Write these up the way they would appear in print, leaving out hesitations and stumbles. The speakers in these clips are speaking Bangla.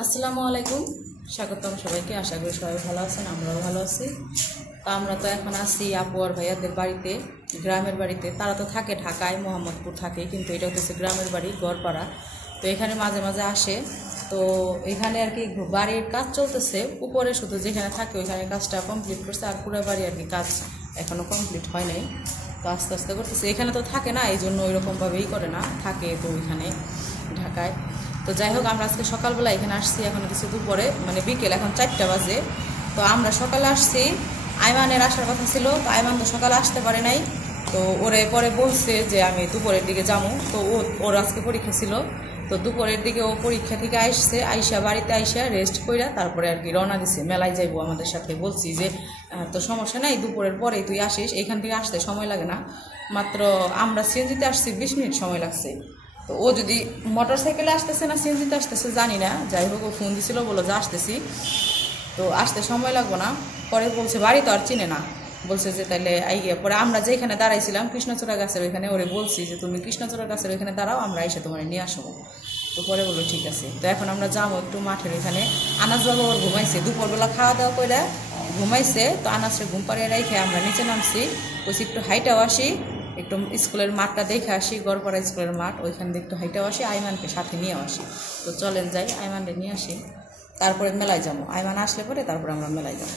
আসসালামু আলাইকুম, স্বাগতম সবাইকে। আশা করি সবাই ভালো আছেন, আমরাও ভালো আছি। তো আমরা তো এখন আছি আপু আর ভাইয়াদের বাড়িতে, গ্রামের বাড়িতে। তারা তো থাকে ঢাকায়, মোহাম্মদপুর থাকে, কিন্তু এটা হচ্ছে গ্রামের বাড়ি, গড়পাড়া। তো এখানে মাঝে মাঝে আসে। তো এখানে আর কি বাড়ির কাজ চলতেছে, উপরে শুধু যেখানে থাকে ওইখানে কাজটা কমপ্লিট করছে, আর পুরো বাড়ি আর কি কাজ এখনও কমপ্লিট হয় নাই। তো আস্তে আস্তে করতেছে। এখানে তো থাকে না, এই জন্য ওইরকমভাবেই করে না, থাকে তো ওইখানে ঢাকায়। তো যাই হোক, আমরা আজকে সকালবেলা এখানে আসছি, এখন কিছু দুপুরে মানে বিকেল, এখন 4টা বাজে। তো আমরা সকালে আসছি, আইমানের আসার কথা ছিল, তো আইমান তো সকালে আসতে পারে নাই। তো ওরে পরে বলছে যে আমি দুপুরের দিকে যাবো। তো ওর আজকে পরীক্ষা ছিল, তো দুপুরের দিকে ও পরীক্ষা থেকে আসছে, আইসা বাড়িতে আইসা রেস্ট কইরা তারপরে আর কি রওনা দিছে, মেলায় যাইবো আমাদের সাথে। বলছি যে তো সমস্যা নাই, দুপুরের পরেই তুই আসিস, এখান থেকে আসতে সময় লাগে না, মাত্র আমরা সিএনজিতে আসছি 20 মিনিট সময় লাগছে। তো ও যদি মোটর সাইকেলে আসতেছে না সিএনজিতে আসতেছে জানি না, যাই হোক ও ফোন দিছিল, বলো যে আসতেছি, তো আসতে সময় লাগবো না। পরে বলছে বাড়ি তো আর চিনে না, বলছে যে তাহলে আইগিয়া। পরে আমরা যেখানে দাঁড়াইছিলাম কৃষ্ণচূড়া গাছের ওইখানে, ওরে বলছি যে তুমি কৃষ্ণচূড়া গাছের ওইখানে দাঁড়াও, আমরা এসে তোমার নিয়ে আসবো। তো পরে বললো ঠিক আছে। তো এখন আমরা যাবো একটু মাঠের ওইখানে। আনাজ বাবা ওর ঘুমাইছে, দুপুরবেলা খাওয়া দাওয়া করে ঘুমাইছে। তো আনাজটা ঘুম পাড়িয়ে রেখে আমরা নিচে নামছি, বলছি একটু হাইটাও আসি, একটু স্কুলের মাঠটা দেখে আসি, গড়পাড়া স্কুলের মাঠ, ওইখান দিয়ে একটু হাইটাও আসি, আইমানকে সাথে নিয়েও আসি। তো চলেন যাই, আইমানকে নিয়ে আসি, তারপরে মেলায় যাবো। আইমান আসলে পরে তারপরে আমরা মেলায় যাবো।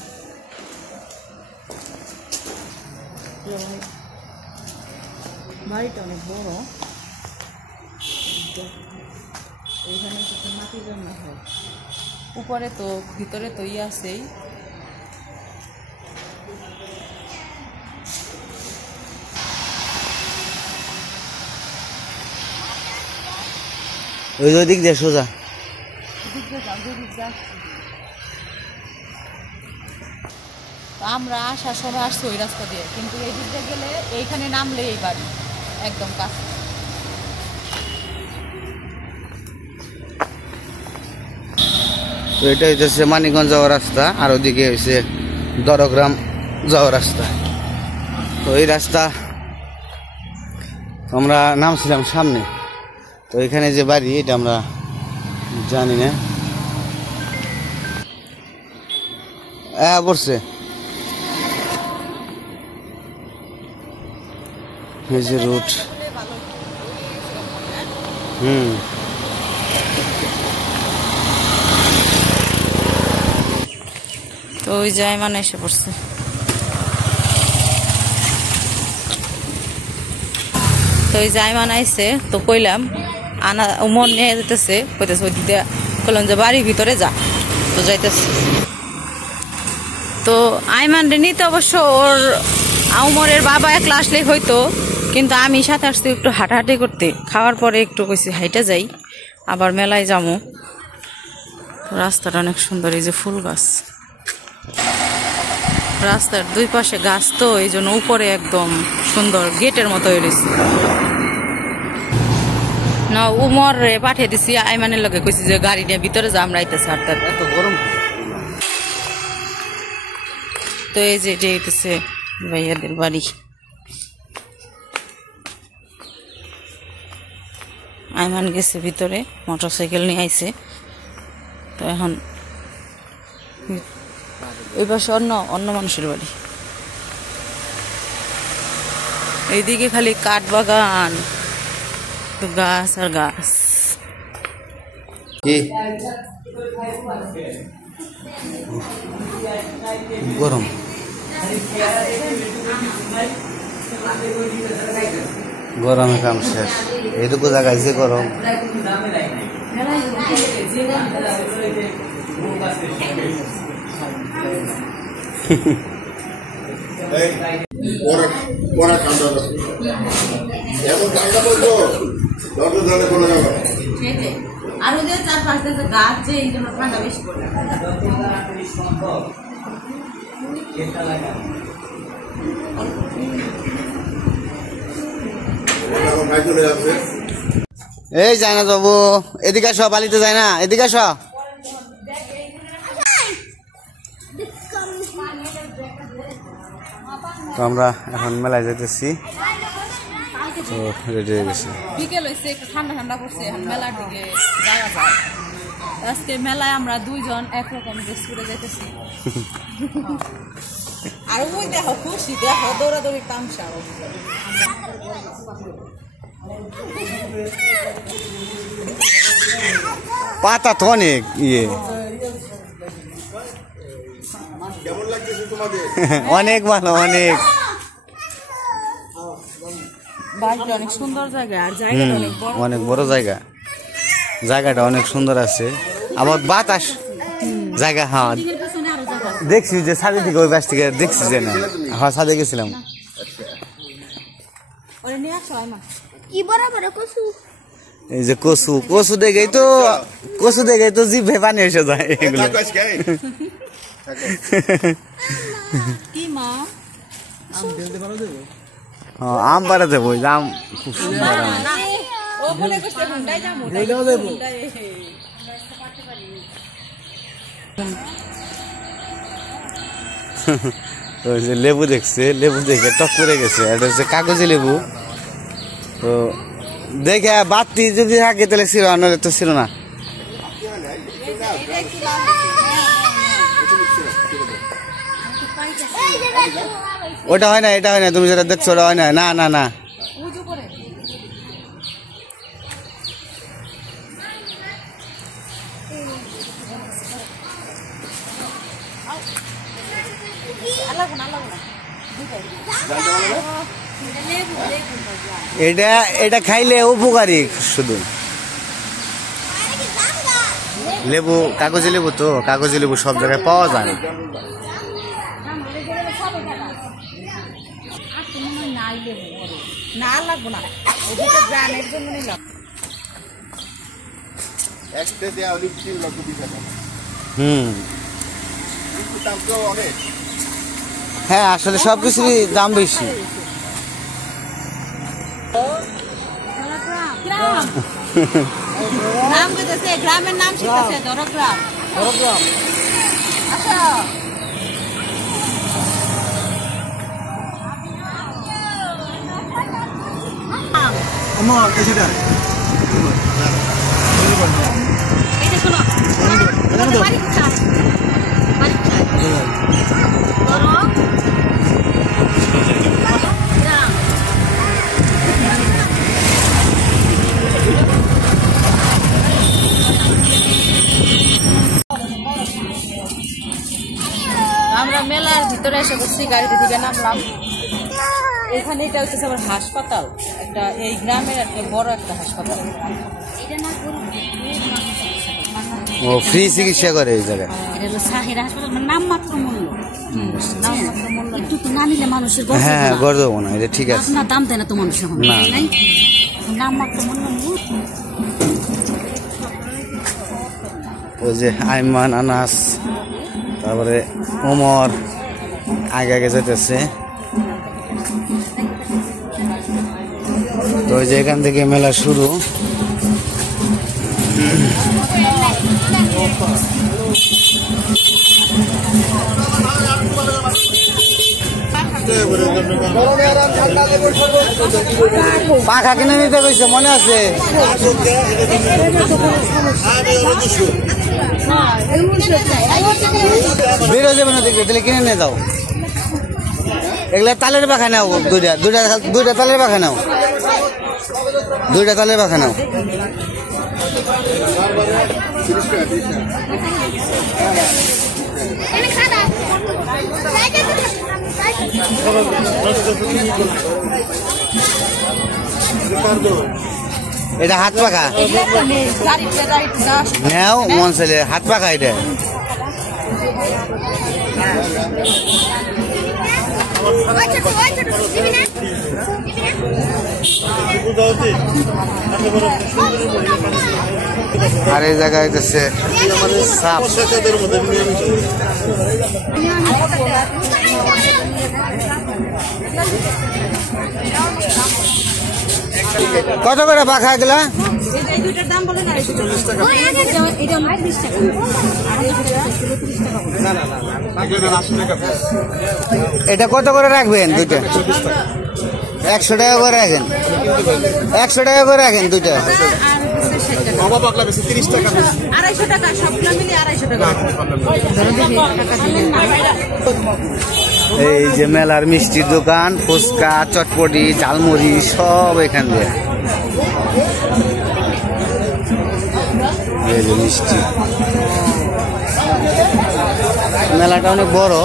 বাড়িটা অনেক বড়, এইখানে মাটির রান্না হয়, উপরে তো ভিতরে তো আছেই। ওই দিক দিয়ে সোজা আমরা আসার সময় আসছি ওই রাস্তা দিয়ে, কিন্তু এই দিক দিয়ে গেলে এইখানে নামলে এই বাড়ি একদম কাছে। তো এটা হইতেছে মানিকগঞ্জ যাওয়ার রাস্তা, আর ওদিকে হয়েছে দরগ্রাম যাওয়ার রাস্তা। তো এই রাস্তা আমরা নামছিলাম সামনে, তো এখানে যে বাড়ি এটা আমরা জানি না। পড়ছে এই যে রুট। তো ওই যায় মানে এসে পড়ছে। তো ওই যায় মানে আইসে, তো কইলাম আনা মন নিয়ে যেতেছে, কইতেছে ওই দিকে, বললাম যে বাড়ির ভিতরে যা, তো যাইতেছে। তো আইমান রে নিতে অবশ্য ওর আউমরের বাবা একলা আসলেই হয়তো, কিন্তু আমি সাথে আসছি একটু হাঁটাহাঁটি করতে, খাওয়ার পরে একটু কইছি হাইটা যাই, আবার মেলায় যাবো। রাস্তাটা অনেক সুন্দর, এই যে ফুল গাছ, রাস্তার দুই পাশে গাছ, তো এই জন্য উপরে একদম সুন্দর গেটের মতো হয়েছে না। উমর রে পাঠিয়ে দিছি, আইমানের লগে কইছি যে গাড়ি নিয়ে ভিতরে যা, আমরা আইতেছি। আর তার এত গরম। তো এই যে এটা হইতেছে ভাইয়াদের বাড়ি। আইমান গেছে ভিতরে, মোটর সাইকেল নিয়ে আইছে। তো এখন ওই পাশে অন্য মানুষের বাড়ি, এইদিকে খালি কাঠ বাগান, তো গাছ আর গাছ। গরম গরমে কাম শেষ, এইটুকু জায়গায় যে গরম। আর ওদের 4-5টা গাছ, যে এই জন্য ঠান্ডা বেশি পড়ে। এই যায় না যাবো, এদিকে আসো, বালিতে যায় না, এদিকে আসো। তো আমরা এখন মেলায় যাইতেছি, তো রেডি হয়ে গেছে। বিকেল হয়েছে, একটু ঠান্ডা ঠান্ডা পড়ছে, এখন মেলার দিকে যাওয়া যায়। আজকে মেলায় আমরা দুইজন একরকম ড্রেস পরে যাইতেছি। আর ওই দেখো খুশি, দেখো দৌড়াদৌড়ি তামসা। পাতা তো অনেক ইয়ে, অনেক ভালো, অনেক বাড়িটা অনেক সুন্দর জায়গা, আর জায়গাটা অনেক বড়, অনেক বড় জায়গা, জায়গাটা অনেক সুন্দর আছে। আবার বাতাস জায়গা। হ্যাঁ দেখছি যে ছাদে থেকে, ওই বাস থেকে দেখছি যে না, হ্যাঁ ছাদে গেছিলাম। এই যে কচু, কচু দেখেই তো জিভে পানি এসে যায় এগুলো। আম পাড়া দেবো, আম খুব সুন্দর আম। ওই যে লেবু দেখছে, লেবু দেখে টক করে গেছে। এটা হচ্ছে কাগজি লেবু। তো দেখে বাতি যদি থাকে তাহলে ছিল, আর তো ছিল না। ওটা হয় না, এটা হয় না, তুমি যেটা দেখছো ওটা হয় না। না না না, এটা এটা খাইলে উপকারী শুধু। লেবু, কাগজি লেবু, তো কাগজি লেবু সব জায়গায় পাওয়া যায়। না লাগবো না, গ্রামের জন্য নিলাম। হ্যাঁ আসলে সবকিছুরই দাম বেশি। গ্রামের নাম শিখতেছে দরগ্রাম। আচ্ছা আমার এসেটা এটা শোনো, বাড়ি কোথায়? বাড়ি কোথায়? আমরা মেলার ভিতরে এসে বসছি, গাড়িতে থেকে নামলাম। এখানে এটা হচ্ছে আমার হাসপাতাল, একটা এই গ্রামের একটা বড় একটা হাসপাতাল। ও ফ্রি চিকিৎসা করে এই জায়গায়। এটা হলো সাহেরা হাসপাতাল, মানে নামমাত্র মূল্য। একটু তো না নিলে মানুষের হ্যাঁ গড় দেবো না, এটা ঠিক আছে। না দাম দেয় না তো মানুষ এখন, না। নাই নামমাত্র মূল্য। ওই যে আইমান, আনাস, তারপরে ওমর আগে আগে যেতেছে। তো ওই যে এখান থেকে মেলা শুরু। পাখা কিনে নিতে কইছে, মনে আছে? বেরো যাবে না দেখবে, তাহলে কিনে নিয়ে যাও। এগুলা তালের পাখা নাও, দুইটা তালের পাখা নাও, দুইটা তালের পাখা নাও। এটা হাত পাখা নেও, মন চাইলে হাত পাখা। এটা আর এই জায়গায় হইতেছে সাপ। কত করে পাখা এগুলা? এটা কত করে রাখবেন দুইটা? 100 টাকা করে রাখেন, 100 টাকা করে রাখেন দুইটা। বাবা পাগলা বেশি 30 টাকা বেশি 250 টাকা সবগুলো মিলে 250 টাকা এই যে মেলার মিষ্টির দোকান, ফুচকা, চটপটি, ঝালমুড়ি সব এখান দিয়ে। এই যে মিষ্টি, মেলাটা অনেক বড়।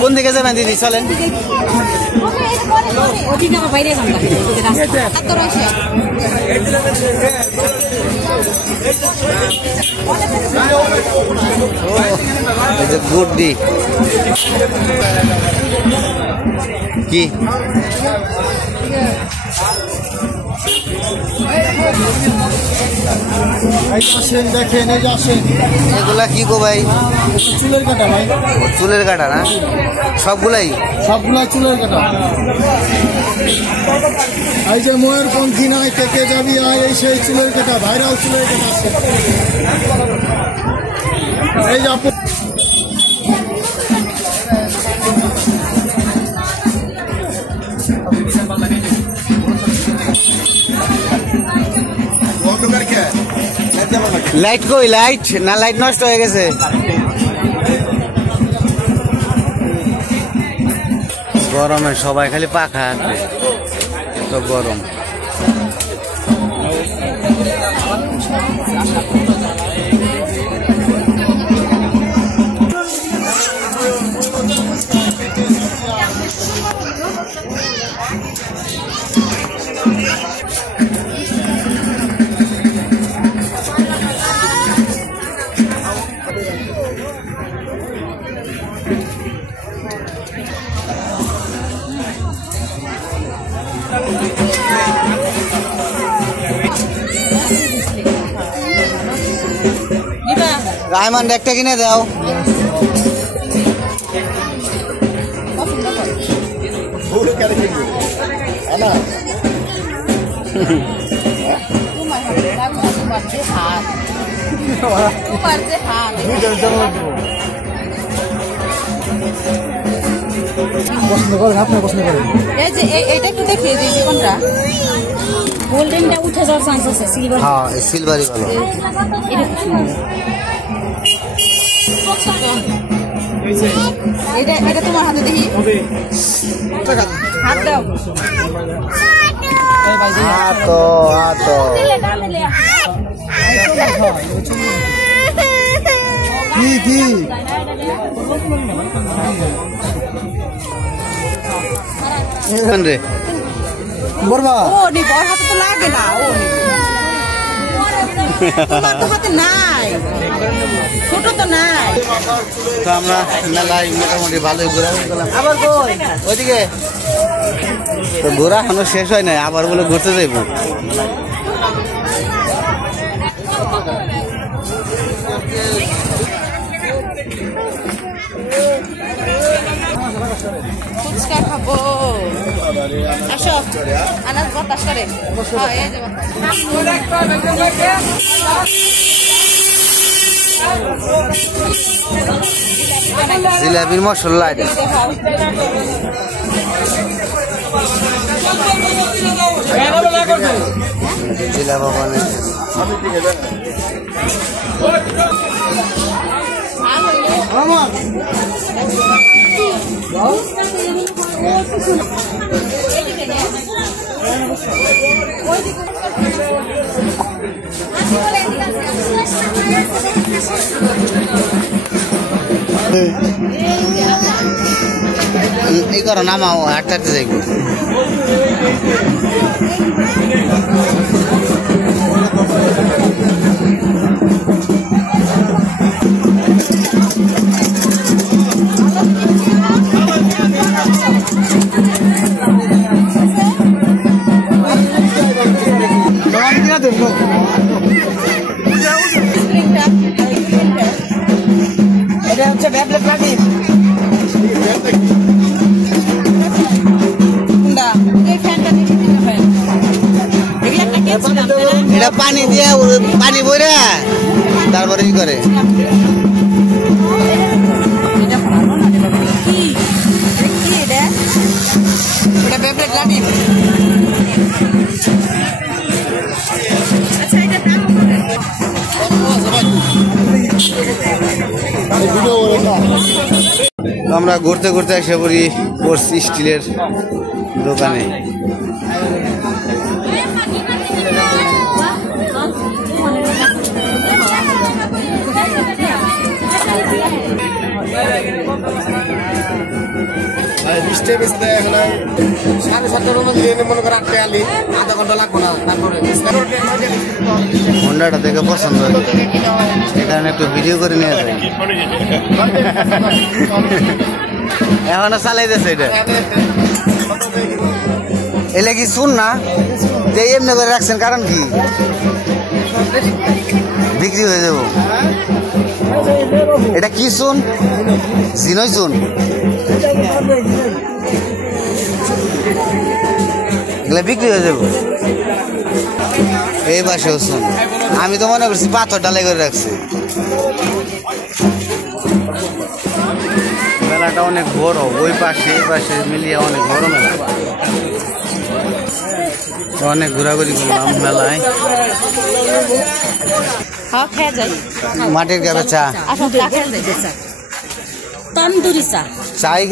কোন দিকে যাবেন দিদি? চলেন। গুড্ডি কি আসেন দেখেন, এই যে আসেন, এগুলা কি গো ভাই? চুলের কাটা ভাই, চুলের কাটা না? সবগুলাই চুলের কাটা। এই যে ময়ূরপঙ্খী নাই, থেকে যাবি আয়, এই সেই চুলের কাটা, ভাইরাল চুলের কাটা আছে। এই যে আপু লাইট কই? লাইট না, লাইট নষ্ট হয়ে গেছে। গরমে সবাই খালি পাখা আছে, এত গরম। রায়মান একটা কিনে দাও। পছন্দ করেন, আপনি পছন্দ করেন। এই যে এইটা একটু দেখিয়ে দিই কোনটা গোল্ডেনটা উঠে যাওয়ার চান্স আছে। সিলভার, হ্যাঁ সিলভারই ভালো। এটা এটা তোমার হাতে দেখি, হাত দাও। হাতো হাতো কি কি রে বলবা? ও নিব, ওর হাতে তো লাগে না। ও তোমার তো হাতে নাই, ছোট তো নাই। তো আমরা মেলায় মোটামুটি ভালোই ঘোরা গেলাম। আবার কই ওইদিকে তো ঘোরা এখনো শেষ হয় নাই, আবার বলে ঘুরতে যাইব। ফুচকা খাবো, আসো। আনাজ বাতাস করে, এই যে জিলাপির মশলা এটা। জিলাপি বানাইছে। এই করো নামাও, হাঁটতে হাঁটতে যাইব। এটা হচ্ছে ব্যাবলেট পাখি। এটা পানি দিয়ে, পানি বইরা তারপরে ই করে। এটা আমরা ঘুরতে ঘুরতে এসে পড়ছি স্টিলের দোকানে। হোন্ডাটা দেখে পছন্দ হয়, এখানে একটু ভিডিও করে নিয়ে যায়। এখনো চালাইতেছে এটা, এলে কি শুন না যে এমনি করে রাখছেন, কারণ কি বিক্রি হয়ে যাব। এটা কি শুন? জিনই শুন, এগুলা বিক্রি হয়ে যাব। এই পাশেও শুন, আমি তো মনে করছি পাথর ডালাই করে রাখছি। মেলাটা অনেক বড়, ওই পাশে এই পাশে মিলিয়ে অনেক বড় মেলা। অনেক ঘোরাঘুরি করলাম মেলায়। মাটির কাপে চা, তন্দুরি চা, চাই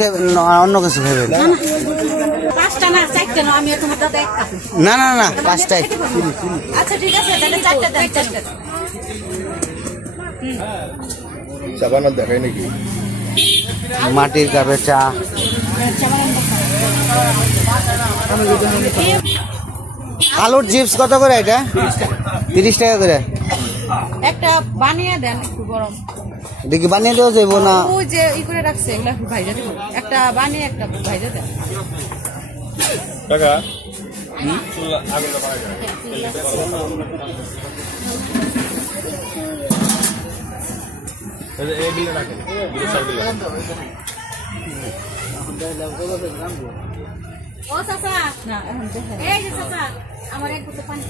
অন্য কিছু খাবেন? না না না, পাঁচটাই। আচ্ছা ঠিক আছে, তাহলে চারটা দেন, চারটা। চা বানাতে দেখাই নাকি? মাটির কাপে চা। আলুর চিপস কত করে এটা? 30 টাকা করে। একটা বানিয়ে দেন একটু গরম। দেখি বানিয়ে দেওয়া যাবো না? ওই যে ই করে রাখছে এগুলা একটু ভাইজা দেবো, একটা বানিয়ে একটা ভাইজা দেন। টাকা ও চাচা, না এখন দেখেন, এই যে চাচা আমার এক বোতল পানি।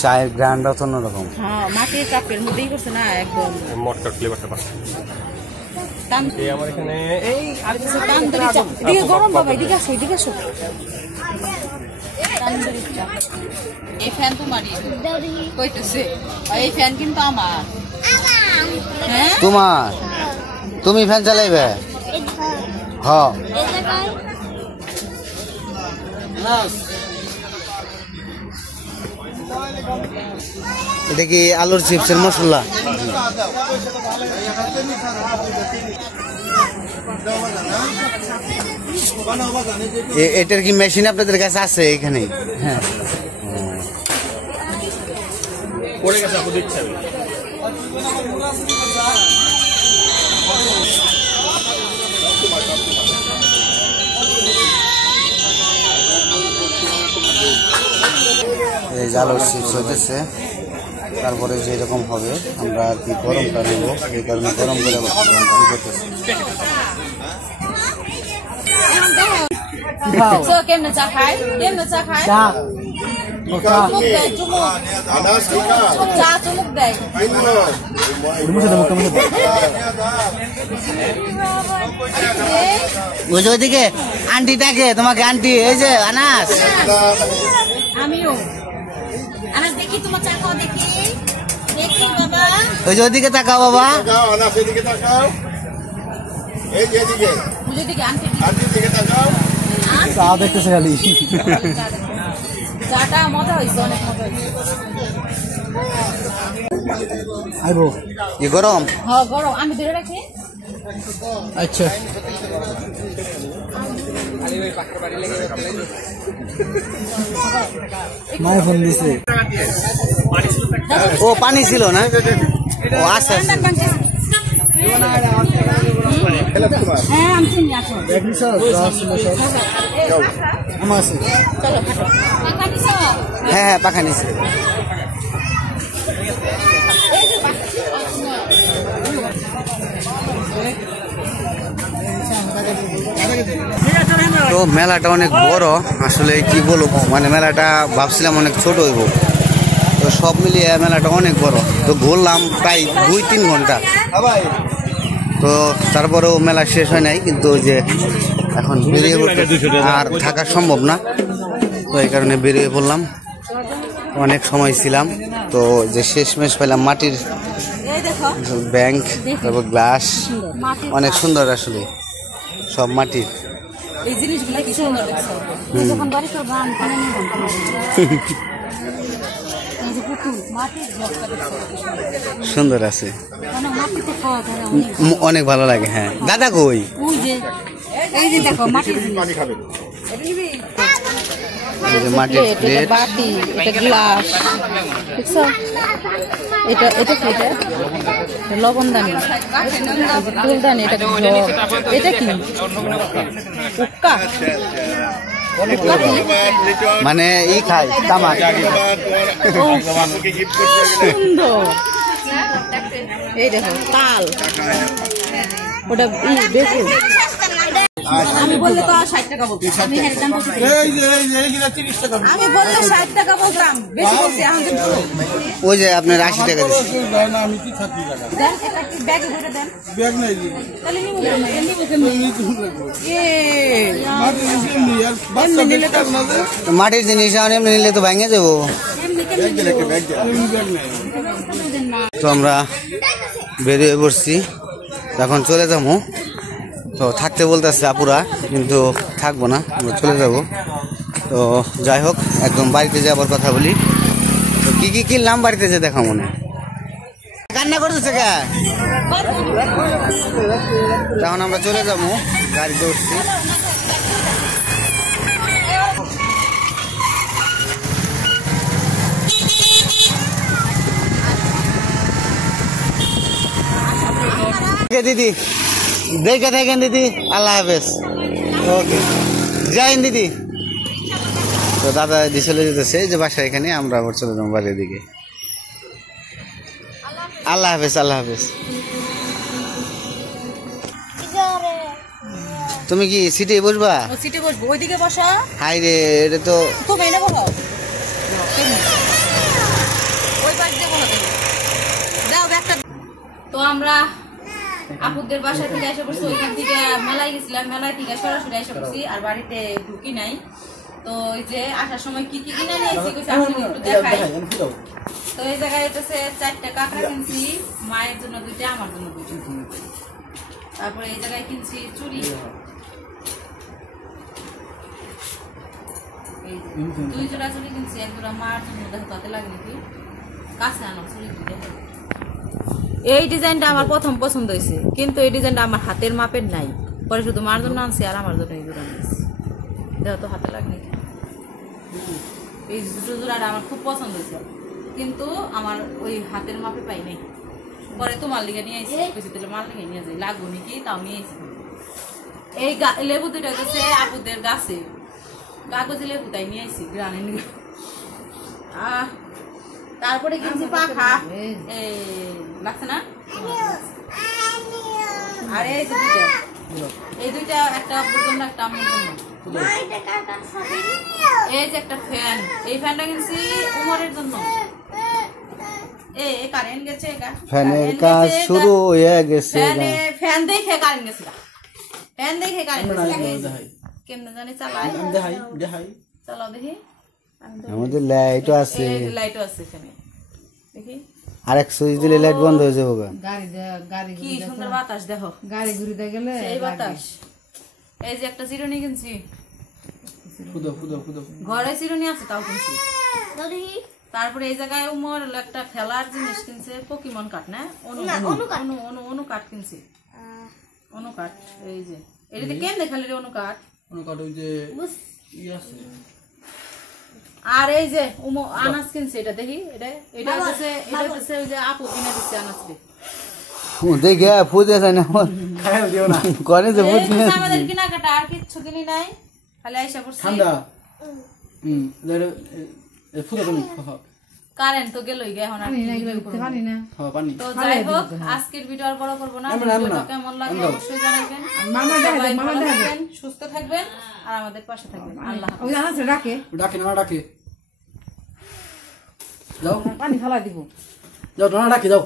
চায়ের গ্রান্ডটা তো অন্যরকম। হ্যাঁ, মাটির কাপের মধ্যেই করছে না, একদম মটকার ফ্লেভারটা পাচ্ছে। তান্দুরি। আমার এখানে এই তান্দুরি চা, এদিকে গরম বাবা, এদিকে আসো, এদিকে আসো। তান্দুরি চা। এই ফ্যান তো মারি কইতেছে, এই ফ্যান কিন্তু আমার। হ্যাঁ তোমার, তুমি ফ্যান চালাইবে? হ, এটা কি আলুর চিপসের মশলা? এটার কি মেশিন আপনাদের কাছে আছে এখানে? হ্যাঁ, পড়ে গেছে, আপনি দিচ্ছে। এই যে আলুর চিপস হইতেছে, তারপরে যেরকম হবে আমরা আর কি গরমটা নেবো, এই কারণে গরম করে করতেছি। কেমনে চা খায়? কেমনে চা খায়? চুমুক দেয়, চুমুক। চা চুমুক দেয়। বুঝো ওইদিকে আন্টি ডাকে তোমাকে, আন্টি এই যে আনাস। আমিও আনাস দেখি তোমার চা খাওয়া, দেখি দেখি বাবা। ওই যে ওইদিকে তাকাও বাবা। আনাস এদিকে তাকাও, এই যে এদিকে, বুঝে দেখি আন্টি আন্টির দিকে তাকাও। চা দেখতেছে খালি। চাটা মজা হয়েছে, অনেক মজা হয়েছে। আইবো কি গরম? হ্যাঁ গরম, আমি ধরে রাখি। আচ্ছা, মায়ের ফোন দিছে। ও পানি ছিল না? ও আচ্ছা আচ্ছা। হ্যাঁ আমি চিনি, আছো। চলো খাটো। পাকা দিছো? হ্যাঁ হ্যাঁ, পাখা নিছে। তো মেলাটা অনেক বড়, আসলে কি বলবো, মানে মেলাটা ভাবছিলাম অনেক ছোট হইব, তো সব মিলিয়ে মেলাটা অনেক বড়। তো ঘুরলাম প্রায় 2-3 ঘন্টা। তো তো তারপরেও মেলা শেষ হয় নাই, কিন্তু ওই যে এখন বেরিয়ে আর থাকা সম্ভব না, তো এই কারণে বেরিয়ে পড়লাম। অনেক সময় ছিলাম, তো যে শেষমেশ পেলাম মাটির ব্যাংক, তারপর গ্লাস, অনেক সুন্দর আসলে সব মাটির। এই জিনিসগুলো কি সুন্দর দেখছো। যখন বাড়ি করব আমি কোনে নিয়ে যাব। এই যে পুতুল মাটির ঝককা দেখছো। সুন্দর আছে, মানে মাটিতে খাওয়া ধরে অনেক ভালো লাগে। হ্যাঁ দাদা কই? ওই যে এই যে দেখো মাটির পানি খাবে। এই যে মাটির প্লেট, বাটি, এটা গ্লাস দেখছো। এটা এটা কি? এটা লবণদানি, ফুলদানি, এটা জগ, এটা কি উক্কা, মানে ই খাই তামাক। সুন্দর। এই দেখো তাল, ওটা বেগুন। আমি বললে তো 60 টাকা বলতাম, আমি এর দাম বলছি। আমি বললে 60 টাকা বলতাম, বেশি বলছি। ওই যে আপনার 80 টাকা দিচ্ছি। দেন এটা কি ব্যাগে ভরে দেন। ব্যাগ নাই জি, তাহলে নিমু মাটির জিনিস এমনি নিলে তো ভেঙে যাবো। তো আমরা বেরিয়ে পড়ছি, এখন চলে যাবো। তো থাকতে বলতেছে আপুরা, কিন্তু থাকবো না, আমরা চলে যাব। তো যাই হোক, একদম বাড়িতে যাবার কথা বলি। তো কি কি কিনলাম বাড়িতে যে দেখা মনে কান্না করতেছে কে। তখন আমরা চলে যাবো, গাড়িতে উঠছি। দিদি দেখে থাকেন দিদি, আল্লাহ হাফেজ। ওকে, যাইন দিদি। তো দাদা দি চলে যেতেছে যে বাসা এখানে, আমরা আবার চলে যাবো বাড়ির দিকে। আল্লাহ হাফেজ, আল্লাহ হাফেজ। তুমি কি সিটে বসবা? সিটে বসবো, ওইদিকে বসা। হাই রে, এটা তো তুমি এনে বসো, ওই পাশ দিয়ে বসো। দাও ব্যাগটা। তো আমরা আপুদের বাসা থেকে এসে পড়ছি, ওইখান থেকে মেলায় গেছিলাম, মেলায় থেকে সরাসরি এসে পড়ছি, আর বাড়িতে ঢুকি নাই। তো ওই যে আসার সময় কি কি কিনে নিয়েছি একটু দেখাই। তো এই জায়গায় হচ্ছে 4টা কাঁকড়া কিনছি, মায়ের জন্য 2টা, আমার জন্য 2টা। তারপরে এই জায়গায় কিনছি চুড়ি, এই 2 জোড়া চুড়ি কিনছি, 1 জোড়া মার জন্য, দেখো তাতে লাগে নাকি কাছে আনো চুড়ি 2টা। এই ডিজাইনটা আমার প্রথম পছন্দ হয়েছে, কিন্তু এই ডিজাইনটা আমার হাতের মাপের নাই, পরে শুধু মার জন্য আনছি আর আমার জন্য এই জোড়া নিয়েছি। দেখো তো হাতে লাগে নাকি। এই জোড়াটা আমার খুব পছন্দ হয়েছে, কিন্তু আমার ওই হাতের মাপে পাই নাই। পরে তোমার লিগে নিয়ে আসি, বেশি দিলে মার লিগে নিয়ে যাই, লাগবো নাকি তাও নিয়ে আসি। এই লেবু 2টা গেছে আপুদের গাছে, কাগজি লেবু, তাই নিয়ে আসি গ্রানে নিয়ে। তারপরে কিনছি পাখা, লাগছে না। আর এই যে 2টা, এই 2টা, একটা আপুর জন্য, একটা আমার জন্য। এই যে একটা ফ্যান, এই ফ্যানটা কিনছি উমরের জন্য। কারেন্ট গেছে, ফ্যানের কাজ শুরু হয়ে গেছে। ফ্যান দেখে কারেন্ট গেছে, ফ্যান দেখে কারেন্ট গেছে। কেমনে জানি চালাই, চালাও দেখি। আমাদের লাইটও আছে, লাইটও আছে ফ্যানে, দেখি। আর এক সুইচ দিলে লাইট বন্ধ হয়ে যাবে। কি সুন্দর বাতাস দেখো, গাড়ি ঘুরিতে গেলে এই বাতাস। এই যে একটা চিরুনি কিনছি, ঘরে চিরুনি আছে তাও কিনছি। তারপরে এই জায়গায় উমর একটা খেলার জিনিস কিনছে, পোকিমন কাঠ না, অনু কাঠ কিনছি, অনু কাঠ। এই যে এটা কেন দেখালি রে, অনু কাঠ, ওই যে। আর এই যে আনাজ কিনছে, এটা দেখি, এটা হচ্ছে ওই যে আপু কিনে দিচ্ছে আনাজ রে। দেখে ফুদে যায় না, করে যে আমাদের কেনাকাটা আর কিচ্ছু কিনি নাই, খালি আইসা পড়ছি। কারেন্ট তো গেলই গে, এখন তো যাই হোক, আজকের ভিডিও আর বড় করবো না। কেমন লাগলো অবশ্যই জানাবেন। সুস্থ থাকবেন আর আমাদের পাশে থাকবেন। আল্লাহ ডাকে যাও, পানি ফেলা দিব, যাও, ডাকে যাও।